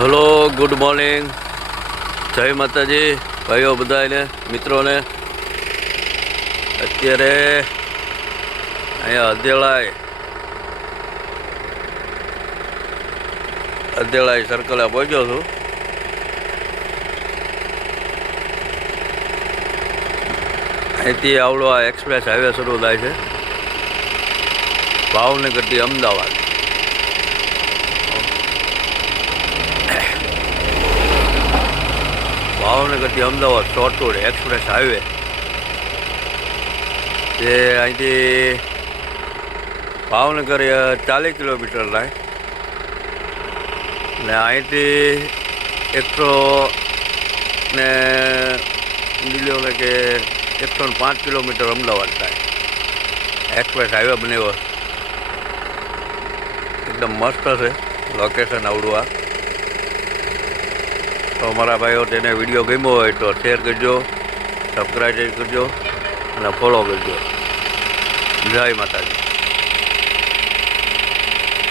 Hello, good morning, જય માતાજી ભાઈઓ બધાને મિત્રોને. અત્યારે અહીંયા અધેળાઈ સર્કલે પહોંચ્યો છું. અહીંથી આવડો આ એક્સપ્રેસ હાઈવે શરૂ થાય છે ભાવનગરથી અમદાવાદ. ભાવનગરથી અમદાવાદ શોર્ટકટ એક્સપ્રેસ હાઈવે જે અહીંથી ભાવનગર 40 કિલોમીટર થાય ને અહીંથી 105 કિલોમીટર અમદાવાદ થાય. એક્સપ્રેસ હાઈવે બન્યો એકદમ મસ્ત છે. લોકેશન આવડું આ. તો મારા ભાઈઓ તેને વિડીયો ગમ્યો હોય તો શેર કરજો, સબસ્ક્રાઈબ કરજો અને ફોલો કરજો. જય માતાજી.